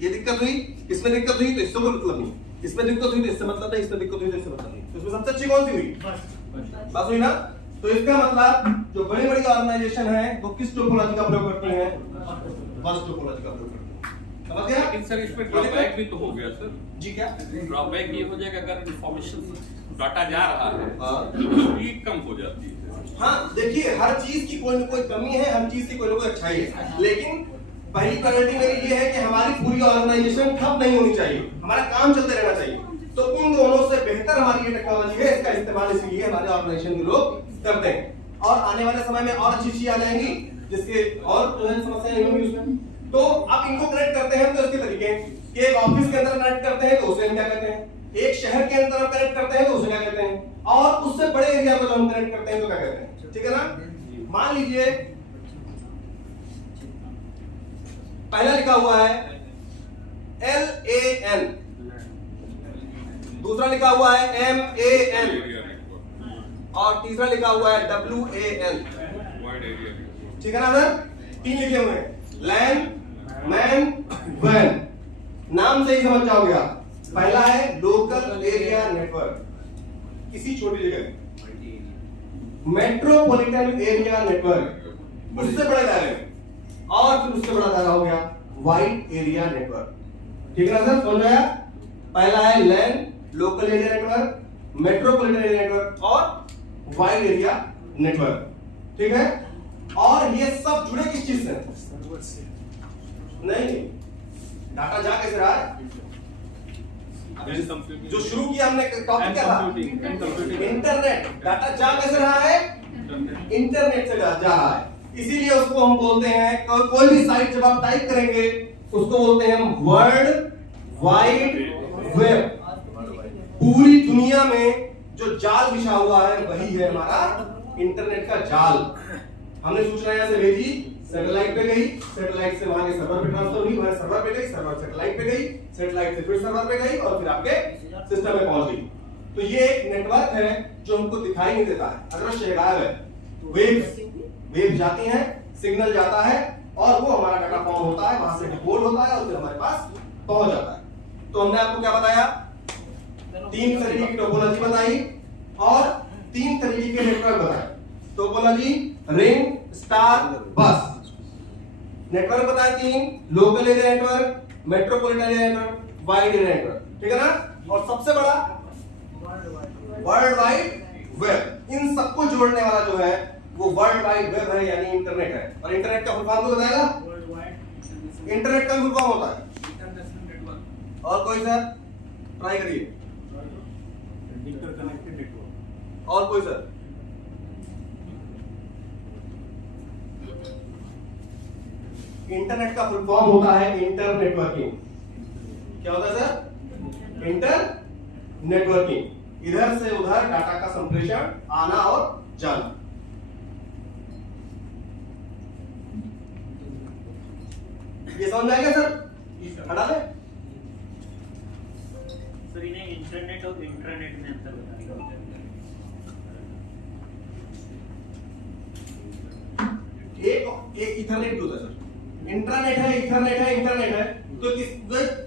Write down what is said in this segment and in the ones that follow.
ये दिक्कत हुई, इसमें दिक्कत हुई, तो इससे कोई मतलब नहीं। इसमें दिक्कत हुई तो इससे मतलब नहीं, इसमें दिक्कत हुई तो इससे मतलब नहीं। तो इसमें सबसे अच्छी कौन सी हुई? बस हुई ना। तो इसका मतलब जो बड़ी बड़ी ऑर्गेनाइजेशन है वो किस टोपोलॉजी का प्रयोग करती हैं? बस टोपोलॉजी का प्रयोग करती हैं। समझ गया? लेकिन सर इसमें ड्रॉबैक भी तो हो गया सर। जी क्या? ड्रॉबैक ये हो जाएगा अगर इंफॉर्मेशन डाटा जा रहा है हाँ। स्पीड कम हो जाती है। हाँ देखिए, हर चीज की कोई ना कोई कमी है, हर चीज की कोई ना कोई अच्छाई है, लेकिन पहली प्रायोरिटी मेरी ये है कि हमारी पूरी ऑर्गेनाइजेशन ठप नहीं होनी चाहिए, हमारा काम चलते रहना चाहिए। तो उन दोनों से बेहतर हमारी ये टेक्नोलॉजी है, इसका इस्तेमाल इसलिए हमारे ऑर्गेनाइजेशन के लोग करते हैं। और आने वाले समय में और अच्छी चीजें आ जाएंगी जिसके और जो है समस्याएं नहीं होंगी उसमें। तो आप इनको कनेक्ट करते हैं तो इसके तरीके कि एक ऑफिस के अंदर कनेक्ट करते हैं तो उसे हम क्या कहते हैं, एक शहर के अंदर आप कनेक्ट करते हैं तो उसे क्या कहते हैं, और उससे बड़े एरिया को जब हम कनेक्ट करते हैं तो क्या कहते हैं। ठीक है ना? मान लीजिए पहला लिखा हुआ है LAN, दूसरा लिखा हुआ है MAN और तीसरा लिखा हुआ है WAN। ठीक है ना सर? 3 लिखे हुए हैं, लैन, मैन, वैन। नाम से ही समझ जाओगे आप। पहला है लोकल एरिया नेटवर्क, किसी छोटी जगह। मेट्रोपॉलिटन एरिया नेटवर्क, उससे बड़े दायरे में, और फिर उससे बड़ा दायरा हो गया वाइड एरिया नेटवर्क। ठीक है ना सर? समझ आया? पहला है LAN, local area network, metropolitan area network और वाइड एरिया नेटवर्क। ठीक है? और ये सब जुड़े किस चीज से? नहीं, डाटा जा कैसे रहा है? जो शुरू किया हमने टॉपिक क्या था? इंटरनेट। डाटा जा कैसे रहा है? इंटरनेट से जा रहा है। इसीलिए उसको हम बोलते हैं, कोई भी साइट जब आप टाइप करेंगे उसको बोलते हैं हम वर्ल्ड वाइड वेब। पूरी दुनिया में जो जाल बिछा हुआ है वही है हमारा इंटरनेट का जाल। हमने सूचना यहां से भेजी, सैटेलाइट पे गई, सैटेलाइट से वहां के सर्वर पे ट्रांसफर हुई, वहां सर्वर पे गई, सर्वर सैटेलाइट पे गई, सैटेलाइट से फिर सर्वर पे गई और फिर आपके सिस्टम में पहुंच गई। तो ये एक नेटवर्क है जो हमको दिखाई नहीं देता है, अदृश्य है, गायब है। वेव जाती हैं, सिग्नल जाता है और वो हमारा डाटा फॉर्म होता है, वहां से डिकोड होता है और फिर हमारे पास पहुंच जाता है। तो हमने आपको क्या बताया? 3 तरीके की टोपोलॉजी बताई और 3 तरीके के नेटवर्क बताए। टोपोलॉजी, रिंग, स्टार, बस। नेटवर्क बताए 3, local area network, metropolitan area network, wide area network. ठीक है ना? और सबसे बड़ा वर्ल्ड वाइड वेब। इन सबको जोड़ने वाला जो है वो वर्ल्ड वाइड वेब है, यानी इंटरनेट है। और इंटरनेट का फुल फॉर्म तो बताएगा? इंटरनेट का फुल फॉर्म होता है इंटरनेशनल नेटवर्क। और कोई सर ट्राई करिए। Interconnected network. और कोई सर? इंटरनेट का फुल फॉर्म होता है इंटर नेटवर्किंग। क्या होता है सर? Inter networking. इधर से उधर डाटा का संप्रेषण, आना और जाना। ये समझ आएगा सर? हटा दे सर। इन्हें इंटरनेट और इंटरनेट में अंतर बताइए। एक इथरनेट होता है सर, इंटरनेट है, इथरनेट है, इंटरनेट है। तो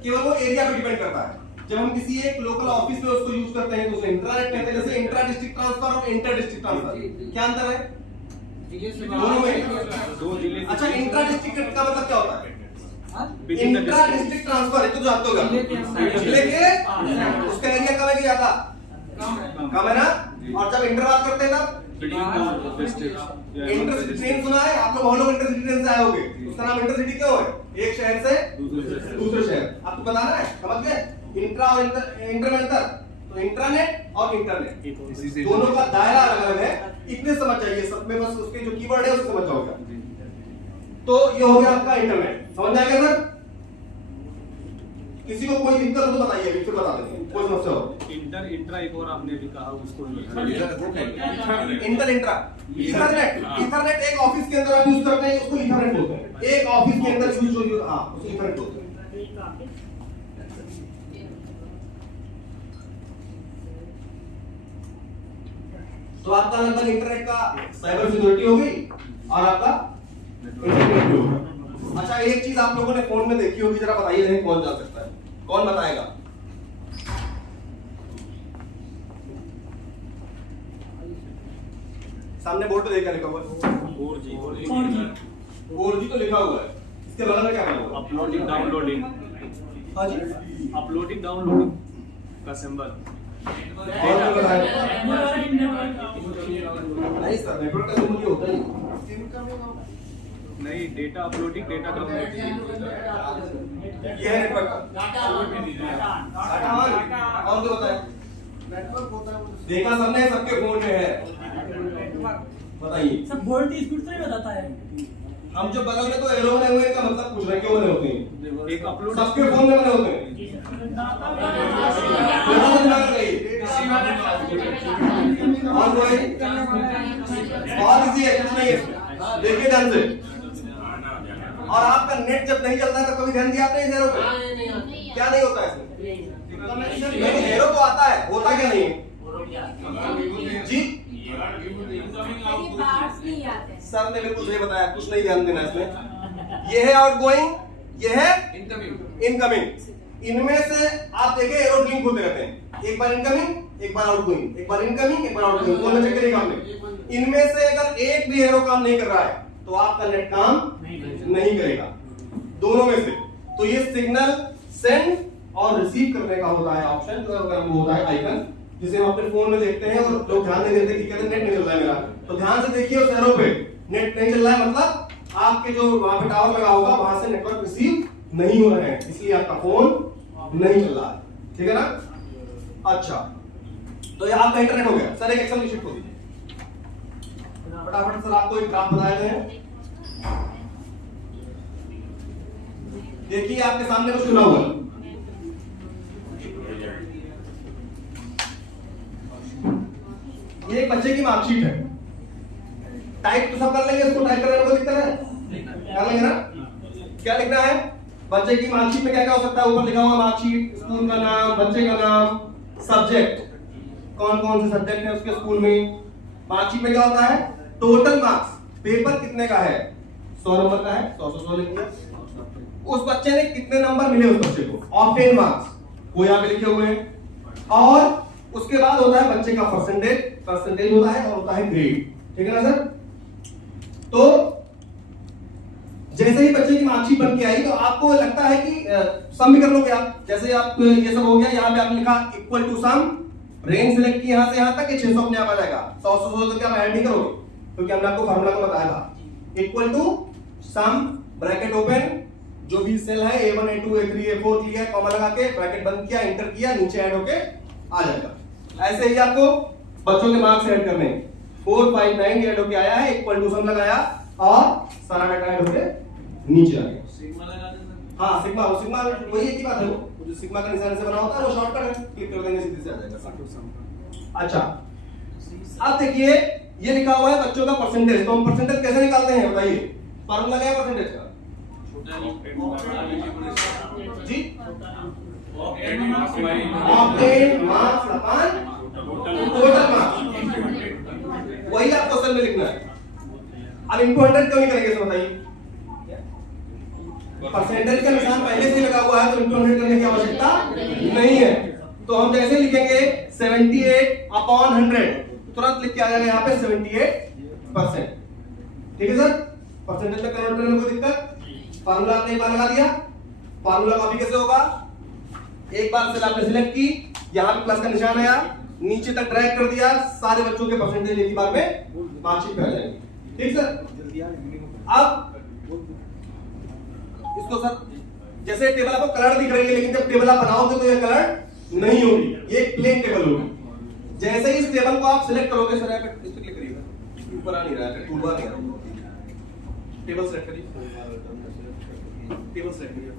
केवल वो एरिया पे डिपेंड करता है। जब हम किसी एक लोकल ऑफिस में उसको यूज करते हैं तो उसे इंटरनेट कहते हैं। जैसे इंट्रा डिस्ट्रिक्ट ट्रांसफर और इंटर डिस्ट्रिक्ट ट्रांसफर, क्या अंतर है दोनों में? अच्छा, इंट्रा डिस्ट्रिक्ट का मतलब क्या होता है? इंट्रा डिस्ट्रिक्ट ट्रांसफर, तो जानते होगा, जिले के उसका एरिया कम है कि ज्यादा? कम है ना? और जब इंटर बात करते हैं तब इंटरसिटी ट्रेन सुना है आप लोग? लोग इंटरसिटी ट्रेन से आए होंगे, उसका नाम इंटरसिटी क्यों है? एक शहर से दूसरे शहर। आपको बताना है, समझ गए? इंट्रा और इंटर में अंतर। तो इंट्रानेट और इंटरनेट दोनों का दायरा अलग अलग है, इतने समझ जाइए। सब में बस उसके जो कीवर्ड है उसको समझ जाओगे। तो ये हो गया आपका इंटरनेट। समझ आएगा सर? किसी को कोई दिक्कत हो तो बताइए, फिर बता देंगे। कोई समस्या हो? इंटर इंट्रा एक और आपने भी कहा उसको इंटर इंट्रा इथरनेट। इथरनेट एक ऑफिस के अंदर आप यूज करते हैं, उसको इथरनेट बोलते हैं। एक ऑफिस के अंदर यूज हो, हां, उसको इथरनेट बोलते हैं। तो आपका लगभग इंटरनेट का साइबर सिक्योरिटी हो गई और आपका इंटरनेट भी होगा। अच्छा, एक चीज आप लोगों ने फोन में देखी होगी, जरा बताइए नहीं कौन जान सकता है, कौन बताएगा? सामने बोर्ड पे देखा लिखा हुआ है 4G तो लिखा हुआ है, इसके बगल में क्या लिखा हुआ है? Uploading downloading. हाँ जी, अपलोडिंग डाउनलोडिंग का सिंबल। और क्या बताया? नहीं सर, नेटवर्क का सिंबल ये होता ही नहीं, डेटा अपलोडिंग, डेटा डाउनलोडिंग। ये है नेटवर्क का डाटा और जो होता है नेटवर्क होता है वो। देखा सबने, सबके फोन में है, बताइए। सब वोल्टेज स्पीड तो नहीं बताता है। हम जो बगल में तो एरो बने हुए हैं, का मतलब पूछ रहे हैं क्यों बने होते हैं? एक अपलोड सबके फोन में बने होते हैं। ज़्यादा दिमाग लगाइए। और कोई और इजी है, कुछ नहीं है, देखिए ध्यान से। और आपका नेट जब नहीं चलता है तो कभी ध्यान दिया आपने इस एरो पे? क्या नहीं होता है इसमें? नहीं, एरो तो आता है, होता क्या नहीं है जी? सर ने बिल्कुल सही बताया, कुछ नहीं ध्यान देना इसमें। ये है आउटगोइंग, ये है इनकमिंग। इनमें से आप देखें एरो ब्लिंक होते रहते हैं, एक बार इनकमिंग, एक बार आउटगोइंग, एक बार इनकमिंग, एक बार आउटगोइंग, फोन में चेक करिए काम में। इनमें से अगर एक भी एरो काम नहीं कर रहा है तो आपका नेट काम नहीं करेगा, दोनों में से। तो ये सिग्नल सेंड और रिसीव करने का होता है ऑप्शन, जो वो होता है आइकन, जिसे हम अपने फोन में देखते हैं और लोग ध्यान नहीं देते कि कहते हैं नेट नहीं चल रहा है मेरा। तो ध्यान से देखिए उस एरो पे नेट नहीं चल रहा है, मतलब आपके जो वहां पे टावर लगा होगा वहां से नेटवर्क रिसीव नहीं हो रहे हैं, इसलिए आपका फोन नहीं चल रहा है, ठीक है ना? अच्छा, तो ये आपका इंटरनेट हो गया। सर एक एक्सेल की शीट हो दीजिए फटाफट। सर आपको एक ग्राफ बताए थे, देखिए आपके सामने कुछ खुला हुआ है, ये एक बच्चे की मार्कशीट है। टाइप तो सब कर लेंगे, इसको टाइप करने में कोई दिक्कत है? कर लेंगे ना? क्या लिखना है बच्चे की मार्कशीट में? क्या क्या हो सकता है? ऊपर लिखा हुआ मार्कशीट, स्कूल का नाम, बच्चे का नाम, सब्जेक्ट, कौन कौन से सब्जेक्ट है उसके स्कूल में। मार्कशीट में क्या होता है? टोटल मार्क्स, पेपर कितने का है? 100 नंबर का है, 100 लिख दिया। उस बच्चे ने कितने नंबर मिले उस बच्चे को, ऑब्टेन मार्क्स, वो यहाँ पे लिखे हुए हैं। और उसके बाद होता है बच्चे का परसेंटेज होता है, और होता है ग्रेड, ठीक है ना सर? तो जैसे ही बच्चे की मार्कशीट बन के आई तो आपको लगता है कि सम भी कर लोगे आप। जैसे आप ये सब हो गया, यहाँ पे आपने लिखा equal to sum, range select की यहाँ से यहाँ तक, 600 अपने आप आ जाएगा। 100 तक आप ऐड नहीं करोगे क्योंकि हमने आपको फार्मूला को बताया था। Equal to sum, bracket open, जो भी सेल है A1 A2 A3 A4 लिया है, कॉमा लगा के ब्रैकेट बंद किया, एंटर किया, नीचे ऐड होके आ जाएगा। ऐसे ही आपको बच्चों के मार्क्स ऐड करने, 4 5 9 ऐड होके आया है, इक्वल टू सम लगाया और सारा डाटा ऐड होके नीचे आ गया। हाँ, सिग्मा वही एक ही बात है, वो जो सिग्मा का निशान से बना होता है वो शॉर्टकट है, क्लिक कर देंगे सीधे से आ जाएगा। अच्छा, अब देखिए ये लिखा हुआ है बच्चों का परसेंटेज, तो हम परसेंटेज कैसे निकालते हैं बताइए? फार्मूला क्या है परसेंटेज का जी? Obtain marks upon total marks, वही आपको क्वेश्चन में लिखना है। अब इनको 100 क्यों नहीं करेंगे सर बताइए? परसेंटेज का निशान पहले से लगा हुआ है तो इनको 100 करने की आवश्यकता नहीं है। तो हम जैसे लिखेंगे 78/100, तुरंत लिख के आ जाएगा यहाँ पे 78%, ठीक है सर? परसेंटेज में कन्वर्ट करने में कोई दिक्कत? फार्मूला आपने एक बार लगा दिया, फार्मूला कॉपी कैसे होगा? एक बार सेल आपने सिलेक्ट की, यहाँ पे प्लस का निशान आया, नीचे तक ड्रैग कर दिया, सारे बच्चों के परसेंटेज एक ही बार में मार्कशीट पे आ जाएंगे, ठीक सर? अब इसको सर जैसे टेबल आपको कलर दिख रही है, लेकिन जब टेबल आप बनाओगे तो ये कलर नहीं होगी, ये प्लेन टेबल होगी। जैसे ही इस टेबल को आप सिलेक्ट करोगे, सर इस पे क्लिक करिएगा, ऊपर आ नहीं रहा है, टूलबार नहीं आ रहा है, टेबल सेलेक्ट करिए, टेबल सेलेक्ट करिए।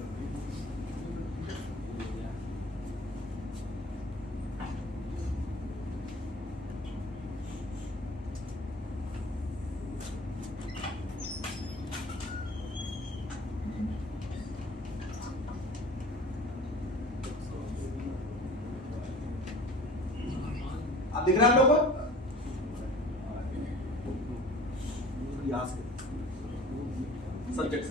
आप दिख रहा है आप लोग को? सब्जेक्ट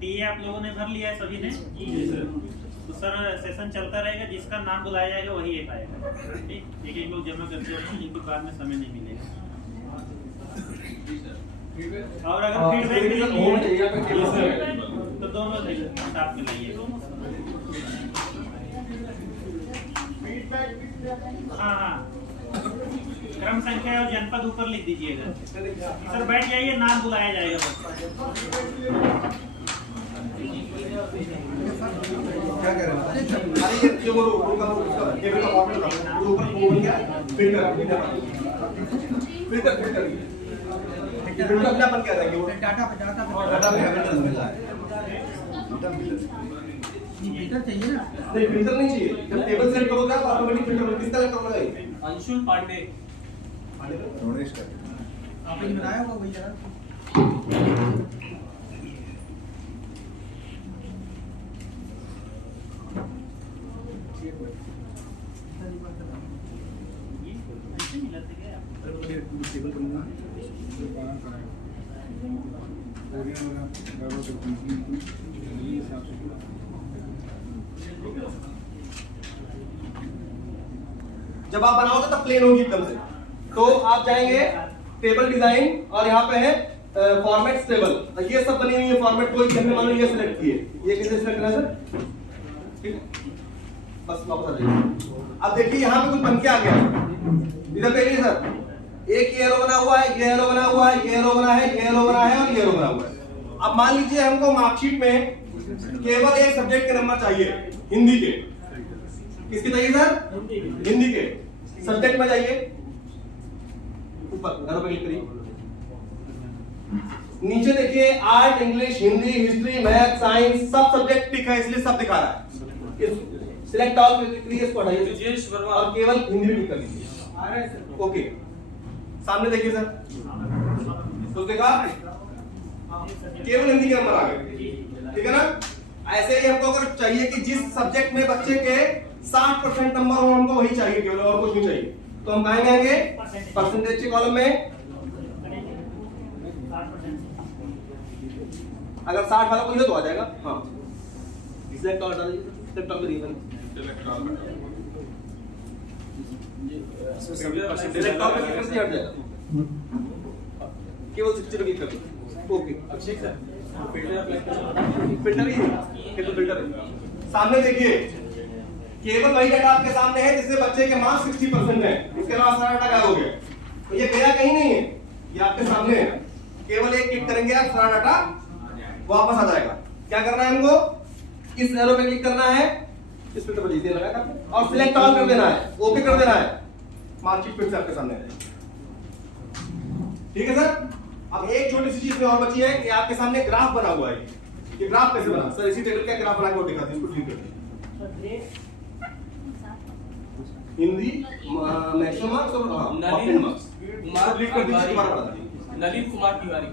टीए आप लोगों ने भर लिया है सभी ने? जी सर। तो सर सेशन चलता रहेगा, जिसका नाम बुलाया जाएगा वही एक आएगा, ठीक? एक लोग जमा करते रहेंगे, जिनकी बाद में समय नहीं मिलेगा। और अगर फीडबैक भी तो दोनों साथ में लाइए। हाँ हाँ, क्रम संख्या और जनपद ऊपर लिख दीजिएगा। सर बैठ जाइए, नाम बुलाया जाएगा बस। क्या कह रहे हैं? अरे ये जो वो उसका टेबल का फॉर्मेट था, वो ऊपर वो क्या फिल्टर अपना अपन क्या रहेंगे? वो डाटा पे फिल्टर मिल रहा है। फिल्टर चाहिए ना? नहीं फिल्टर नहीं चाहिए। जब टेबल सेट करोगे आप ऑटोमेटिक फिल्टर किसका लगेगा? अंशुल पांडे रमेश का आपने बनाया होगा वही जरा। जब आप बनाओगे तब प्लेन होगी एकदम से। तो आप जाएंगे टेबल डिजाइन और यहाँ पे है फॉर्मेट टेबल। ये सब बनी हुई है फॉर्मेट, कोई जैसे मान लो ये सिलेक्ट किए, ये कैसे सिलेक्ट करना है सर? ठीक है, बस वापस आ जाइए। अब देखिए यहाँ पे कुछ बन के आ गया। इधर देखिए सर, एक ये एरो बना हुआ है, ये एरो बना हुआ है, ये एरो बना है, ये एरो बना है और ये एरो बना हुआ है। अब मान लीजिए हमको मार्कशीट में केवल एक सब्जेक्ट के नंबर चाहिए, हिंदी के। किसके चाहिए सर? हिंदी के। सब्जेक्ट में जाइए, ऊपर एरो पे क्लिक करिए, नीचे देखिए art, English, Hindi, history, math, science सब सब्जेक्ट टिक है, इसलिए सब दिखा रहा है। सिलेक्ट ऑल पे क्लिक करिए, इसको हटाइए और केवल हिंदी में क्लिक कर लीजिए। ओके, सामने देखिए सर, तो देखा केवल हिंदी के नंबर आ गए, ठीक है ना? ऐसे ही हमको अगर चाहिए कि जिस सब्जेक्ट में बच्चे के 60% नंबर हो, हमको वही चाहिए केवल, और कुछ नहीं चाहिए। तो हम कहेंगे आएंगे परसेंटेज के कॉलम में, अगर 60 वाला कोई हो तो आ जाएगा। हाँ, सिलेक्ट ऑल डालिए, सिलेक्ट ऑल करिए, सिलेक्ट ऑल पे क्लिक करके हट जाएगा, केवल 60 पे क्लिक कर दो। ओके, अभिषेक सर फिल्टर ही है, तो फिल्टर है। सामने देखिए केवल वही डाटा आपके सामने है जिससे बच्चे के मार्क्स 60% है, इसके अलावा सारा डाटा गायब हो गया। तो ये गया कहीं नहीं है, ये आपके सामने है। केवल एक क्लिक करेंगे आप, सारा डाटा वापस आ जाएगा। क्या करना है हमको? इस एरो पे क्लिक करना है, इस फिल्टर पर जीते लगा और सिलेक्ट ऑल कर देना है, ओके कर देना है, मार्कशीट फिर से आपके सामने है। ठीक है सर? अब एक छोटी सी चीज में और बची है कि आपके सामने ग्राफ बना हुआ है। ये ग्राफ कैसे बना? सर इसी टेबल का ग्राफ बना के वो दिखाते हैं, इसको क्लिक करते हैं। हिंदी मैक्सिमम मार्क्स और नलिन मार्क्स क्लिक कर दीजिए, दोबारा बता दीजिए। नलिन कुमार तिवारी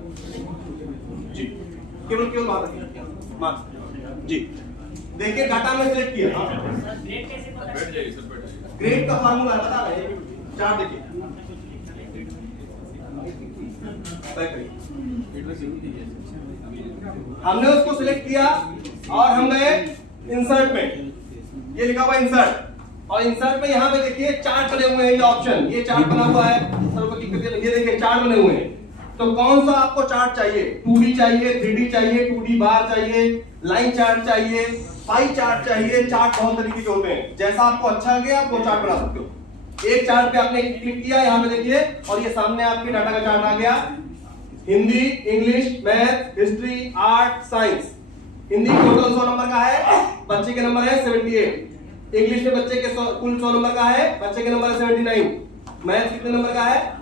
जी, केवल बात है मार्क्स जी। देखिए डाटा में सिलेक्ट किया, बैठ जाइए सर, बैठ जाइए। ग्रेड का फार्मूला है, बता रहे हैं, चार्ट देखिए, हमने उसको सिलेक्ट किया और हम गए इंसर्ट में, ये लिखा हुआ इंसर्ट, और इंसर्ट में यहाँ पे देखिए चार्ट बने हुए हैं, ये ऑप्शन, ये चार्ट बना हुआ है, ये देखिए चार्ट बने हुए हैं। तो कौन सा आपको चार्ट चाहिए? 2D चाहिए, 3D चाहिए, 2D बार चाहिए, लाइन चार्ट चाहिए, पाई चार्ट चाहिए। चार्ट बहुत तरीके के होते हैं, जैसा आपको अच्छा लगे आप वो चार्ट बना सकते हो। एक चार्ट पे आपने क्लिक किया, यहाँ पे देखिए, और ये सामने आपके डाटा का चार्ट आ गया। Hindi, English, math, history, art, science. Hindi total 100 number का है, बच्चे के नंबर है 78। इंग्लिश में बच्चे के कुल 100 नंबर का है, बच्चे के नंबर है 79। मैथ कितने नंबर का है?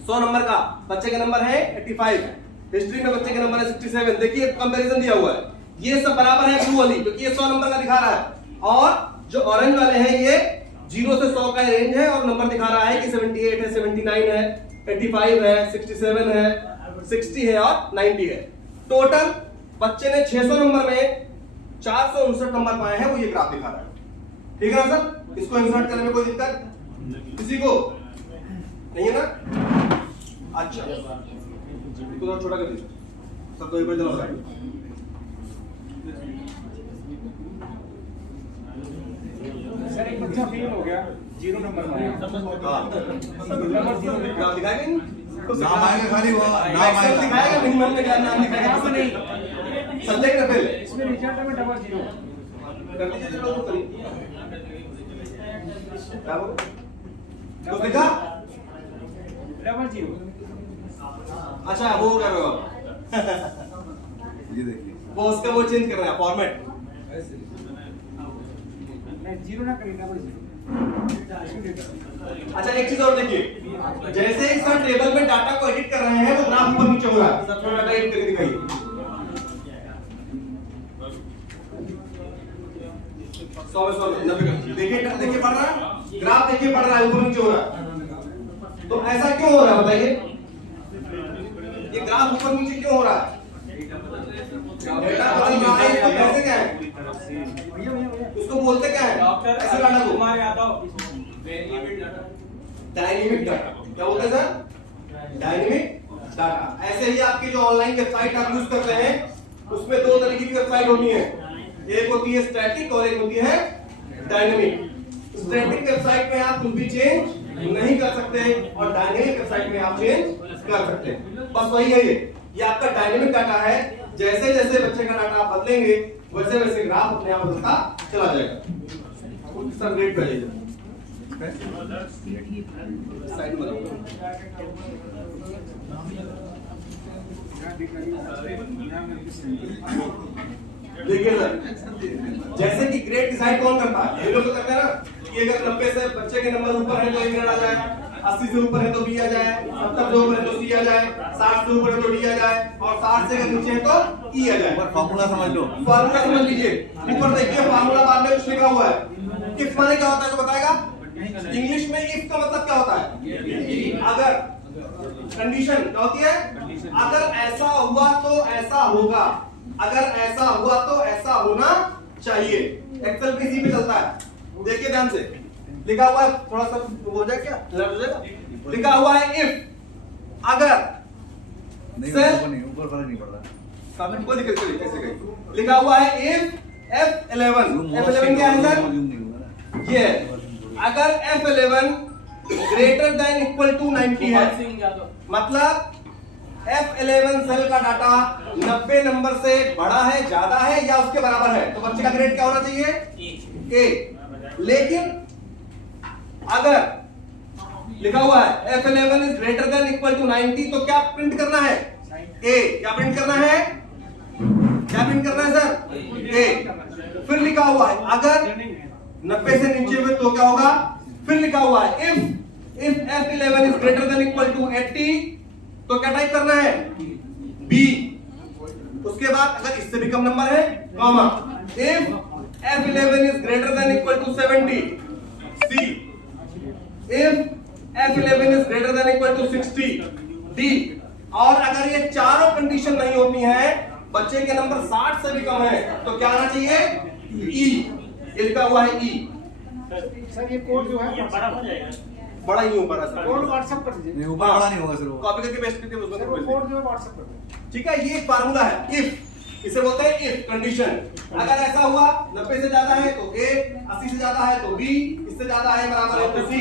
100 नंबर का, बच्चे के नंबर है 85। हिस्ट्री में बच्चे के नंबर है 67। देखिए कंपैरिजन दिया हुआ है, ये सब बराबर है ब्लू वाली, क्योंकि ये 100 नंबर का दिखा रहा है, और जो ऑरेंज वाले हैं ये 0 से 100 का रेंज है, और नंबर दिखा रहा है कि 78 है, 79 है, 85 है, 67 है, 60 है और 90 है। टोटल बच्चे ने 600 नंबर में 459 नंबर पाए हैं, वो ये ग्राफ दिखा रहा है। ठीक है ना सर? इसको इंसर्ट करने में कोई दिक्कत किसी को नहीं है ना? अच्छा, इसको थोड़ा छोटा कर दीजिए, सब तो एक बार जला जीरो नंबर नाम दिखाएगा नहीं? नाम आएगा खाली वो नाम नाम आएगा दिखाएगा, मिनिमम में क्या नाम दिखाएगा? कुछ नहीं। सब्जेक्ट में पहले इसमें रिजल्ट में डबल जीरो कर लीजिए जो लोग करें। क्या बोलो? कुछ लिखा? Double zero. अच्छा वो कर रहे हो आप। ये देखिए वो उसका वो चेंज कर रहे हैं फॉर्मेट। नहीं जीरो ना करिए, डबल जीरो। अच्छा एक चीज और देखिए, जैसे ही सर टेबल में डाटा को एडिट कर रहे हैं वो ग्राफ ऊपर नीचे हो रहा है। सर थोड़ा डाटा एडिट करके दिखाइए। देखिए देखिए पढ़ रहा है, ग्राफ देखिए पढ़ रहा है, ऊपर नीचे हो रहा है। तो ऐसा क्यों हो रहा है बताइए? ये ग्राफ ऊपर नीचे क्यों हो रहा है? डेटा बदल रहा है, इसको कैसे क्या है? उसको बोलते क्या है? ऐसे डाटा को डायनेमिक डाटा। क्या बोलते हैं सर? Dynamic data. ऐसे ही आपकी जो ऑनलाइन वेबसाइट आप यूज करते हैं उसमें दो तरीके की वेबसाइट होती है, एक होती है स्टैटिक और एक होती है डायनेमिक। स्टैटिक वेबसाइट में आप कुछ भी चेंज नहीं कर सकते और डायनेमिक वेबसाइट में आप चेंज कर सकते हैं। बस वही है ये आपका डायनेमिक डाटा है। जैसे जैसे बच्चे का डाटा आप बदलेंगे वैसे वैसे ग्राफ अपने आप बदलता चला जाएगा। सर ग्रेड पे जाइए, साइड में देखिए सर, जैसे कि ग्रेड डिसाइड कौन करता है? ये लोग तो करते हैं ना कि अगर 90 से बच्चे के नंबर ऊपर है तो ए ग्रेड आ जाए, 80 से ऊपर है तो बी आ जाए, 70 से ऊपर है तो सी आ जाए, 60 से ऊपर है तो डी आ जाए और 60 से अगर नीचे है तो ई आ जाए। पर फार्मूला समझ लो, फार्मूला समझ लीजिए। ऊपर देखिए फार्मूला बाद में कुछ लिखा हुआ है। इफ माने क्या होता है तो बताएगा? इंग्लिश में इफ का मतलब क्या होता है? अगर। कंडीशन क्या होती है? अगर ऐसा हुआ तो ऐसा होगा, अगर ऐसा हुआ तो ऐसा होना चाहिए। एक्सेल पे इसी पे चलता है। देखिए ध्यान से लिखा हुआ है, थोड़ा सा हो जाए क्या लर्ट हो जाएगा। लिखा हुआ है इफ, अगर नहीं Sir? ऊपर फर्क नहीं पड़ रहा। कमेंट को लिख के कैसे गई? लिखा हुआ है इफ F11 F11 क्या है सर? ये है। अगर F11 greater than equal to 90 है, मतलब F11 सेल का डाटा 90 नंबर से बड़ा है, ज्यादा है या उसके बराबर है तो बच्चे का ग्रेड क्या होना चाहिए? A। लेकिन अगर लिखा हुआ है F11 is greater than equal to 90 तो क्या प्रिंट करना है? A। क्या प्रिंट करना है? क्या प्रिंट करना है सर? A। फिर लिखा हुआ है अगर 90 से नीचे में तो क्या होगा? फिर लिखा हुआ है if F11 is greater than equal to 80 तो क्या टाइप करना है? B। उसके बाद अगर इससे भी कम नंबर है comma, if F11 is greater than equal to 70 C। If F11 is greater than equal to 60 D। और अगर ये चारों कंडीशन नहीं होती हैं, बच्चे के नंबर 60 से भी कम है तो क्या आना चाहिए? E। ये लिखा हुआ है E। सर ये कोड जो है ये बड़ा हो जाएगा। बड़ा ही ऊपर है सर। कोड व्हाट्सएप कर दीजिए। नहीं ऊपर बड़ा नहीं होगा सर वो। कॉपी करके पेस्ट करके उसमें सर वो कोड जो है व्हाट्सएप कर दीजिए। ठीक है, ये एक फार्मूला है इफ, इसे बोलते हैं इफ कंडीशन। अगर ऐसा हुआ 90 से ज्यादा है तो A, 80 से ज्यादा है तो B, इससे ज्यादा है बराबर है तो C,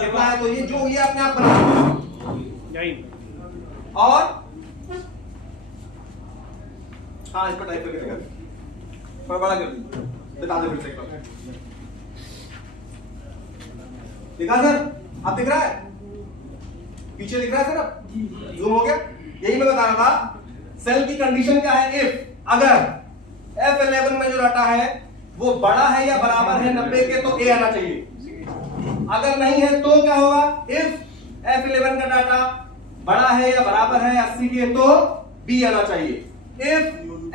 कितना है तो ये, जो ये अपने आप बना। और हाँ इस पर टाइप करके देगा, पर बड़ा कर दीजिए, बता दे फिर से एक बार। दिखा सर? अब दिख रहा है? पीछे दिख रहा है सर? अब जूम हो गया? यही मैं बता रहा था। सेल की कंडीशन क्या है? इफ, अगर F11 में जो डाटा है वो बड़ा है या बराबर है 90 के तो A आना चाहिए। अगर नहीं है तो क्या होगा? इफ F11 का डाटा बड़ा है या बराबर है 80 के तो B आना चाहिए। इफ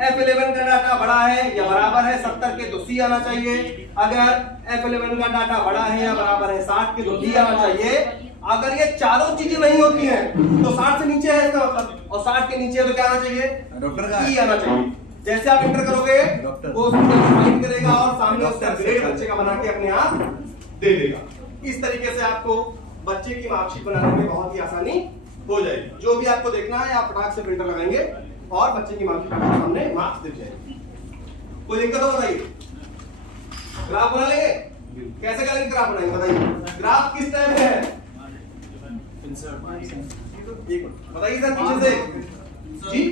F11 का डाटा बड़ा है या बराबर है 70 के तो C आना चाहिए। अगर F11 का डाटा बड़ा है या बराबर है 60 के तो D आना चाहिए। अगर ये चारों चीजें नहीं होती हैं तो 60 से नीचे है इसका मतलब, और 60 के नीचे है तो क्या आना चाहिए? डॉक्टर का E आना चाहिए। जैसे आप एंटर करोगे वो उसको फाइंड करेगा और सामने उसका ग्रेड बच्चे का बना के अपने आप दे देगा। इस तरीके से आपको बच्चे की मार्कशीट बनाने में बहुत ही आसानी हो जाएगी। जो भी आपको देखना है आप फटाक से प्रिंटर लगाएंगे और बच्चे की मार्कशीट आपके सामने मार्क्स दिख जाएगी। कोई दिक्कत हो बताइए? ग्राफ बना लेंगे? कैसे करेंगे ग्राफ बनाएंगे बताइए। ग्राफ किस टाइप में है? एक मिनट बताइए सर पीछे से जी।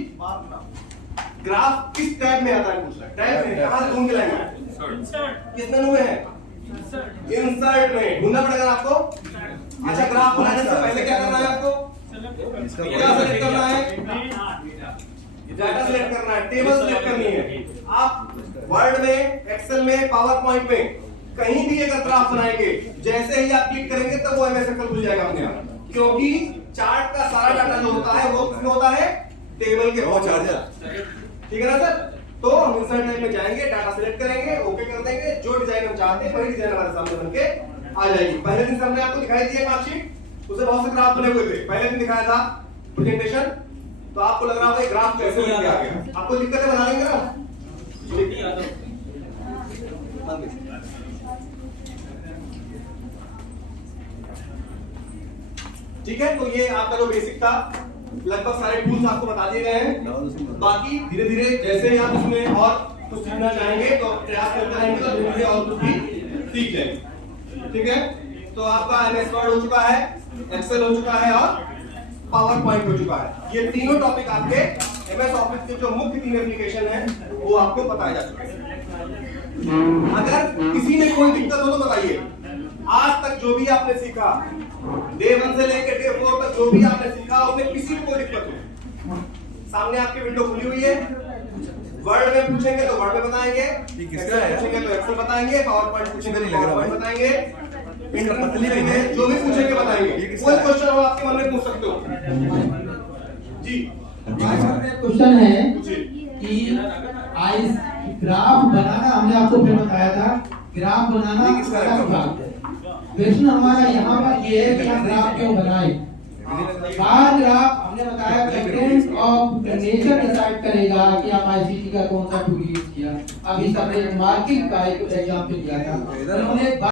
ग्राफ किस टैब में आता है? पूछ रहा है टैब में। कहां से ढूंढ के लाएंगे? किस मेनू में है? इंसर्ट में ढूंढना पड़ेगा आपको। अच्छा ग्राफ बनाने से पहले क्या करना है आपको? क्या सेलेक्ट करना है? डाटा सेलेक्ट करना है, टेबल सेलेक्ट करनी है। आप वर्ड में, एक्सेल में, पावर पॉइंट में कहीं भी अगर ग्राफ बनाएंगे, जैसे ही आप क्लिक करेंगे तब वो एमएस एक्सेल खुल जाएगा अपने आप, क्योंकि चार्ट का सारा डाटा जो होता है वो किसमें होता है? टेबल के चार्ट। ठीक है ना सर? तो हम इंसर्ट टाइप में जाएंगे, डाटा सेलेक्ट करेंगे, ओके कर देंगे, जो डिजाइन हम चाहते हैं वही डिजाइन हमारे सामने बनके आ जाएगी। पहले दिन हमने आपको दिखाई दी है मार्कशीट, उससे बहुत से ग्राफ बने हुए थे। पहले दिन दिखाया था प्रेजेंटेशन, तो आपको लग रहा होगा ग्राफ कैसे बन के आ गया। आपको दिक्कत है बना लेंगे ना? ठीक है, तो ये आपका जो बेसिक था, लगभग सारे टूल्स आपको बता दिए गए हैं। बाकी धीरे धीरे जैसे ही आप इसमें और कुछ सीखना चाहेंगे तो प्रयास करते रहेंगे, तो धीरे धीरे और कुछ भी सीख जाएंगे। ठीक है, तो आपका एमएस वर्ड हो चुका है, एक्सेल हो चुका है और पावर पॉइंट हो चुका है। ये तीनों टॉपिक आपके एमएस ऑफिस के जो मुख्य 3 एप्लीकेशन है वो आपको बताया जा चुका है। अगर किसी में कोई दिक्कत हो तो बताइए। आज तक जो भी आपने सीखा, डे 1 से लेकर डे 4 तक जो भी आपने सीखा, उसमें किसी को कोई दिक्कत हो? सामने आपकी विंडो खुली हुई है। वर्ड में पूछेंगे तो वर्ड में बताएंगे, किसका है? पूछेंगे तो एक्सेल बताएंगे, पावर पॉइंट पूछेंगे तो नहीं लग रहा पावर भाई। पॉइंट बताएंगे, पतली भी है। जो भी पूछेंगे बताएंगे। कोई क्वेश्चन हो आपके मन में पूछ सकते हो जी। क्वेश्चन है पूछिए। कि आइस ग्राफ बनाना हमने आपको फिर बताया था, ग्राफ बनाना ये किसका अलग बात है। क्वेश्चन हमारा यहाँ पर ये है कि हम ग्राफ क्यों बनाए। बार ग्राफ हमने बताया कंटेंट ऑफ नेचर डिसाइड करेगा कि आप आईसीटी का कौन सा टूल यूज किया। अभी सबने मार्किंग का एक एग्जांपल दिया था, उन्होंने